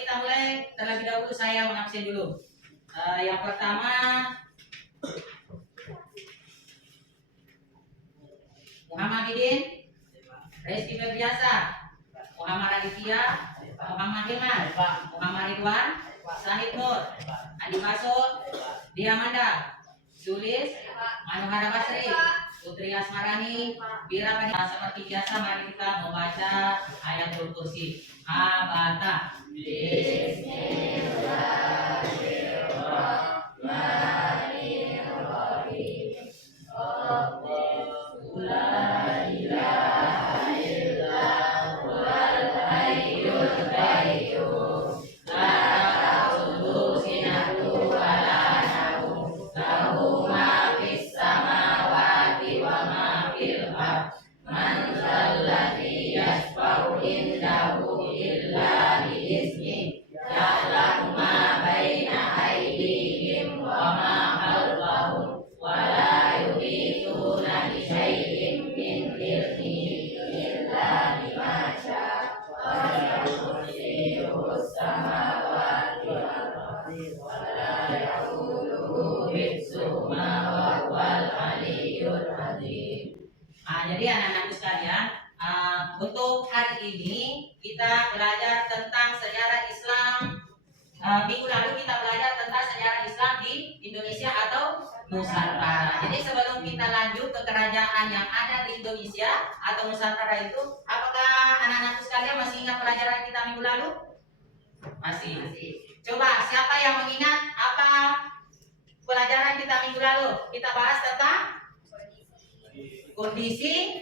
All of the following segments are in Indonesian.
kita mulai. Terlebih dahulu saya mengabsen dulu. Yang pertama Muhammad Idin, Reski Febriasa, Muhammad Aditya, Muhammad Hilman, Muhammad Ridwan, Sanid Nur, Andi Masud, Diamanda, Sulis, Manuhara Basri, Putri Asmarani, Bira Panita. Seperti biasa, mari kita membaca ayatul kursi. Abata. Jadi anak-anakku sekalian, untuk hari ini kita belajar tentang sejarah Islam. Minggu lalu kita belajar tentang sejarah Islam di Indonesia atau Nusantara. Jadi sebelum kita lanjut ke kerajaan yang ada di Indonesia atau Nusantara itu, apakah anak-anakku sekalian masih ingat pelajaran kita minggu lalu? Masih. Coba siapa yang mengingat apa pelajaran kita minggu lalu? Kita bahas tentang kondisi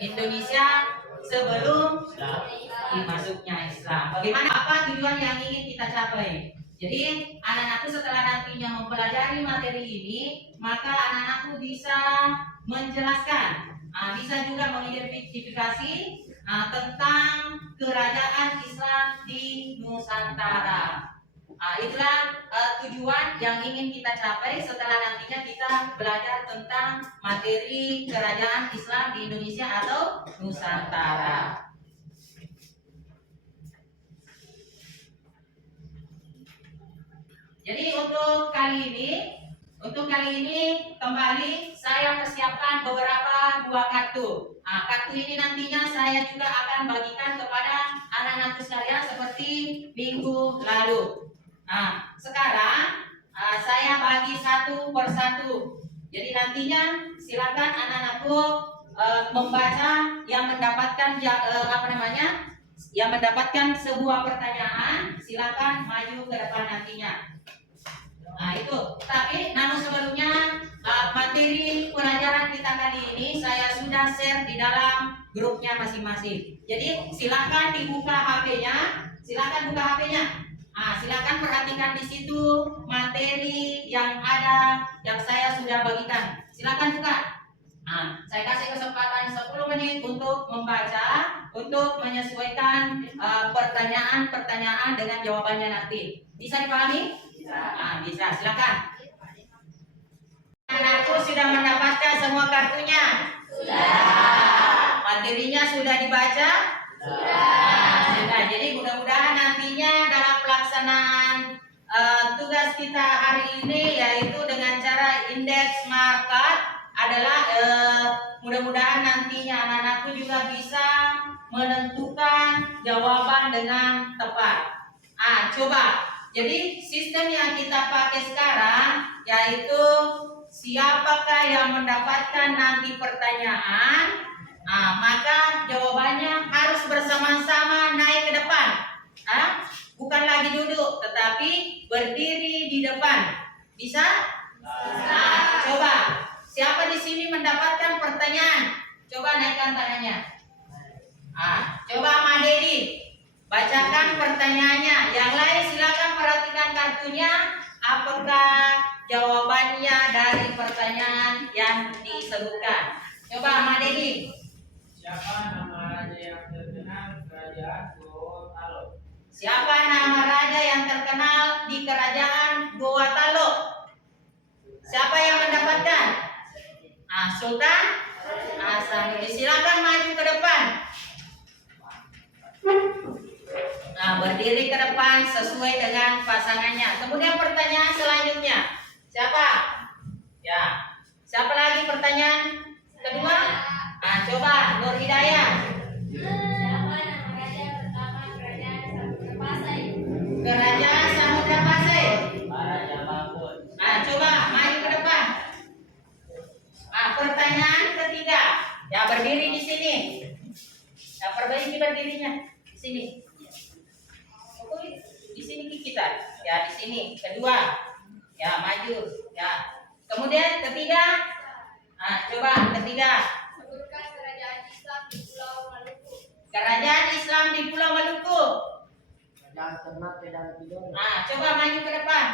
Indonesia sebelum masuknya Islam. Bagaimana, apa tujuan yang ingin kita capai? Jadi anak-anakku setelah nantinya mempelajari materi ini, maka anak-anakku bisa menjelaskan, bisa juga mengidentifikasi tentang kerajaan Islam di Nusantara. Itulah tujuan yang ingin kita capai setelah nantinya kita belajar tentang materi kerajaan Islam di Indonesia atau Nusantara. Jadi untuk kali ini kembali saya persiapkan beberapa buah kartu. Kartu ini nantinya saya juga akan bagikan kepada anak-anakku sekalian seperti minggu lalu. Sekarang saya bagi satu persatu. Jadi nantinya silakan anak-anakku membaca yang mendapatkan yang mendapatkan sebuah pertanyaan, silakan maju ke depan nantinya. Itu. Tapi namun sebelumnya materi pelajaran kita kali ini saya sudah share di dalam grupnya masing-masing. Jadi silakan dibuka HP-nya, silakan buka HP-nya. Silakan perhatikan di situ materi yang ada yang saya sudah bagikan. Silakan buka. Saya kasih kesempatan 10 menit untuk membaca, untuk menyesuaikan pertanyaan-pertanyaan dengan jawabannya nanti. Bisa dipahami? Bisa. Silakan. Anakku sudah mendapatkan semua kartunya? Sudah. Materinya sudah dibaca? Sudah. Jadi mudah-mudahan nantinya dalam pelaksanaan tugas kita hari ini, yaitu dengan cara indeks market, adalah mudah-mudahan nantinya anak-anakku juga bisa menentukan jawaban dengan tepat. Coba. Jadi sistem yang kita pakai sekarang yaitu siapakah yang mendapatkan nanti pertanyaan, maka jawabannya harus bersama-sama naik ke depan. Bukan lagi duduk, tetapi berdiri di depan. Bisa? Coba. Siapa di sini mendapatkan pertanyaan? Coba naikkan tangannya. Coba Mas Dedi, bacakan pertanyaannya. Yang lain silakan perhatikan kartunya. Apakah jawabannya dari pertanyaan yang disebutkan? Coba Mas Dedi. Siapa nama raja yang terkenal kerajaan Gorontalo? Siapa nama raja yang terkenal di kerajaan Gorontalo? Siapa yang mendapatkan? Sultan Hasanuddin. Silakan maju ke depan. Berdiri ke depan sesuai dengan pasangannya. Kemudian pertanyaan selanjutnya. Siapa? Ya. Siapa lagi pertanyaan kedua? Coba Nur Hidayah. Siapa nama raja pertama kerajaan Samudra Pasai? Kerajaan Samudra Pasai. Raja Babon. Coba maju ke depan. Pertanyaan ketiga. Ya, berdiri di sini. Ya, perbaiki berdirinya di sini. Di sini kita. Ya, di sini. Kedua. Ya, maju. Ya. Kemudian ketiga. Coba ketiga. Sebutkan kerajaan Islam di Pulau Maluku. Kerajaan Islam di Pulau Maluku. Kerajaan Ternate dan Tidore. Coba maju ke depan.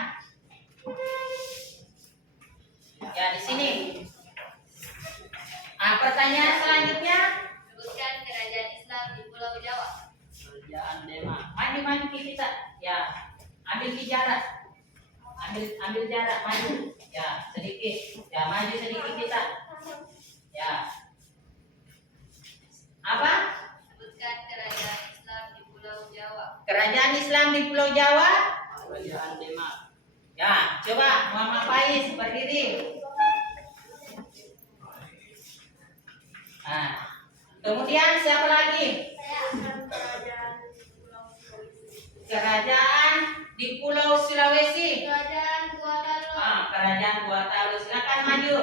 Ya, di sini. Pertanyaan selanjutnya. Sebutkan kerajaan Islam di Pulau Jawa. Kerajaan Demak. Maju ke kita. Ya, ambil jarak. Ambil jarak, maju. Ya, sedikit. Ya, maju sedikit kita. Ya. Apa? Sebutkan kerajaan Islam di Pulau Jawa. Kerajaan Islam di Pulau Jawa. Kerajaan Demak. Ya, coba Muhammad Faiz berdiri. Kemudian siapa lagi? Saya akan kerajaan di Pulau Sulawesi. Kerajaan di Pulau Sulawesi. Kerajaan Gua Talo. Kerajaan Gua Talo. Silakan maju.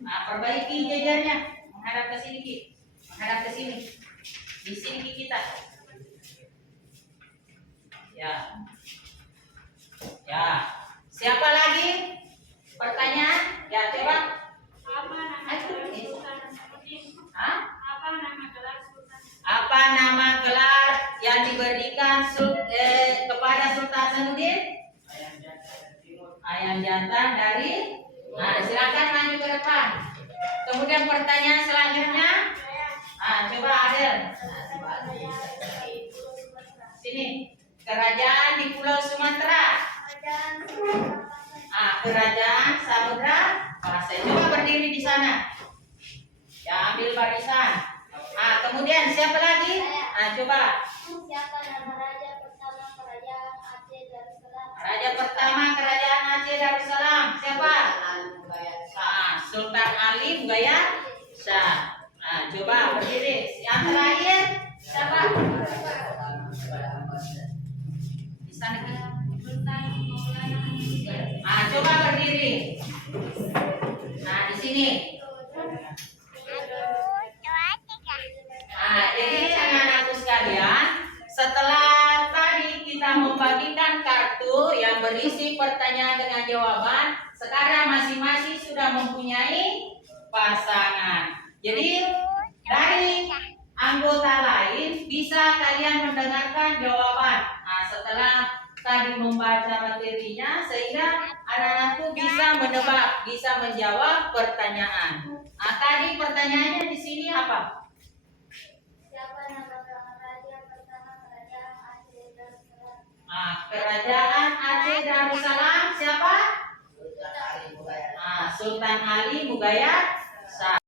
Perbaiki jajarnya. Menghadap ke sini, Ki. Menghadap ke sini. Di sini Ki, kita. Ya. Ya. Siapa lagi? Pertanyaan? Ya, coba. Apa nama gelar Sultan Hasanuddin? Apa nama gelar Sultan? Apa nama gelar yang diberikan kepada Sultan Hasanuddin? Ayam jantan dan timur. Ayam jantan dari. Silakan maju ke depan. Kemudian pertanyaan selanjutnya. Coba Adel. Sini. Kerajaan di Pulau Sumatera. Kerajaan Samudra Pasai. Coba berdiri di sana. Ya, ambil barisan. Kemudian siapa lagi? Coba. Siapa nama raja pertama kerajaan Aceh Darussalam? Raja pertama kerajaan Aceh Darussalam. Siapa? Sultan Ali Bugayat Shah. Coba berdiri. Yang terakhir siapa? Di sana. Sultan Maulana Hasanuddin. Coba berdiri. Di sini. Jadi anak-anakku sekalian, setelah tadi kita membagikan kartu yang berisi pertanyaan dengan jawaban, sekarang masing-masing sudah mempunyai pasangan. Jadi dari anggota lain bisa kalian mendengarkan jawaban. Setelah tadi membaca materinya, sehingga anak-anakku bisa menebak, bisa menjawab pertanyaan. Tadi pertanyaannya di sini apa? Siapa nama raja pertama kerajaan Aceh Darussalam? Kerajaan Aceh Darussalam siapa? Sultan Ali Bugayat Shah.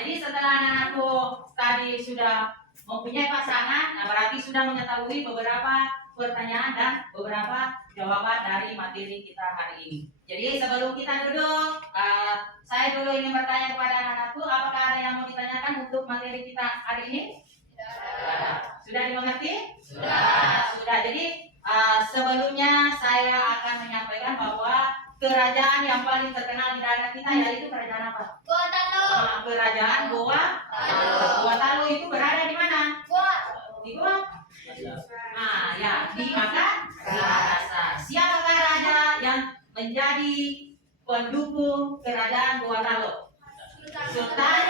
Jadi setelah anak-anakku tadi sudah mempunyai pasangan, berarti sudah mengetahui beberapa pertanyaan dan beberapa jawaban dari materi kita hari ini. Jadi sebelum kita duduk, saya dulu ingin bertanya kepada anak-anakku, apakah ada yang mau ditanyakan untuk materi kita hari ini? Sudah dimengerti? Sudah. Jadi sebelumnya saya akan menyampaikan bahwa kerajaan yang paling terkenal di daerah kita yaitu kerajaan apa? Gua Talo. Kerajaan Goa Talo. Goa Talo itu berada di mana? Di Goa. Ya, di Makassar. Siapakah raja yang menjadi pendukung kerajaan Goa Talo? Sultan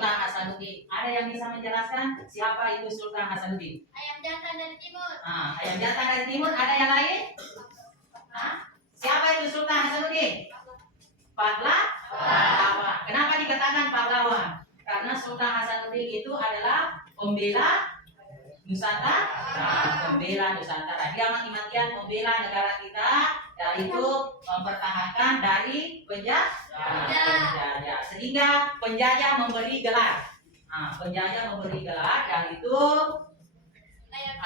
Hasanuddin. Ada yang bisa menjelaskan siapa itu Sultan Hasanuddin? Ayam jantan dari timur. Ayam jantan dari timur. Ada yang lain? Siapa itu Sultan Hasanuddin? Pahlawan. Kenapa dikatakan pahlawan? Karena Sultan Hasanuddin itu adalah pembela Nusantara. Dia mati-matian membela negara kita, yaitu mempertahankan dari penjajah. Sehingga penjajah memberi gelar. Yaitu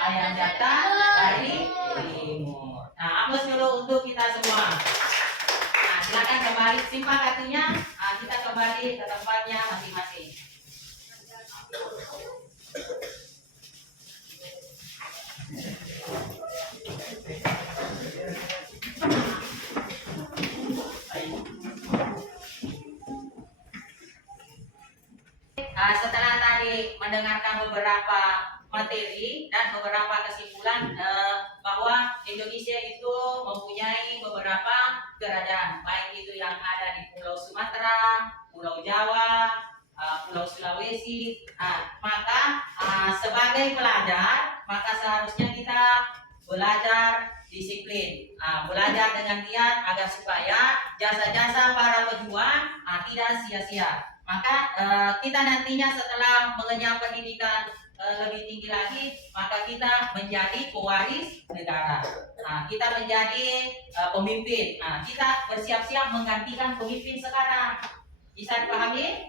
ayam jantan dari timur. Nah, aplaus dulu untuk kita semua. Nah, silakan kembali simpan kartunya. Nah, kita kembali ke tempatnya masing-masing. Setelah tadi mendengarkan beberapa materi dan beberapa kesimpulan bahwa Indonesia itu mempunyai beberapa kerajaan, baik itu yang ada di Pulau Sumatera, Pulau Jawa, Pulau Sulawesi. Maka sebagai pelajar, maka seharusnya kita belajar disiplin, belajar dengan giat agar supaya jasa-jasa para pejuang tidak sia-sia. Maka kita nantinya setelah mengenyam pendidikan lebih tinggi lagi, maka kita menjadi pewaris negara. Kita menjadi pemimpin. Kita bersiap-siap menggantikan pemimpin sekarang. Bisa dipahami?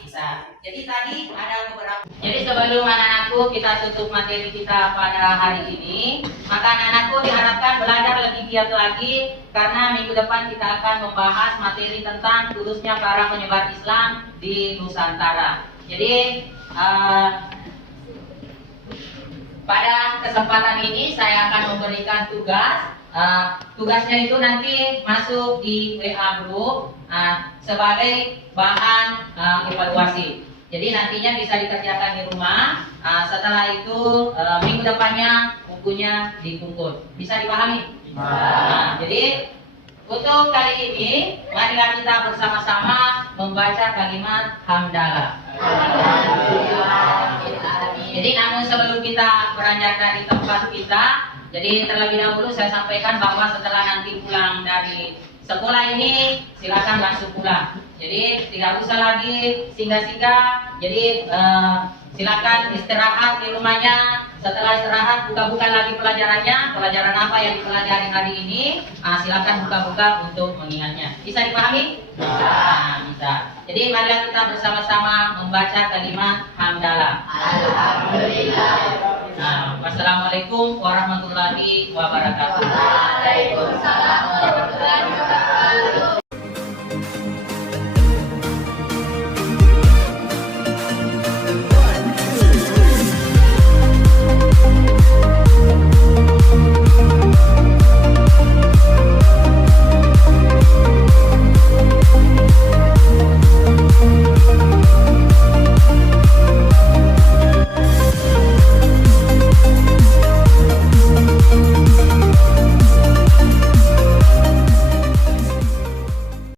Bisa. Jadi tadi ada beberapa. Jadi sebelum anak-anakku kita tutup materi kita pada hari ini, maka anak-anakku diharapkan belajar lebih giat lagi karena minggu depan kita akan membahas materi tentang tulusnya para penyebar Islam di Nusantara. Jadi pada kesempatan ini saya akan memberikan tugas. Tugasnya itu nanti masuk di WA group sebagai bahan evaluasi. Jadi nantinya bisa dikerjakan di rumah. Setelah itu minggu depannya bukunya dikumpul. Bisa dipahami? Jadi untuk kali ini marilah kita bersama-sama membaca kalimat hamdalah. Jadi namun sebelum kita beranjak dari tempat kita, jadi terlebih dahulu saya sampaikan bahwa setelah nanti pulang dari sekolah ini silakan langsung pulang. Jadi tidak usah lagi singgah-singgah. Jadi silakan istirahat di rumahnya. Setelah istirahat buka-buka lagi pelajarannya. Pelajaran apa yang dipelajari hari ini? Silakan buka-buka untuk mengingatnya. Bisa dipahami? Bisa. Jadi marilah kita bersama-sama membaca kalimat hamdalah. Alhamdulillah. Wassalamualaikum warahmatullahi wabarakatuh. Waalaikumsalam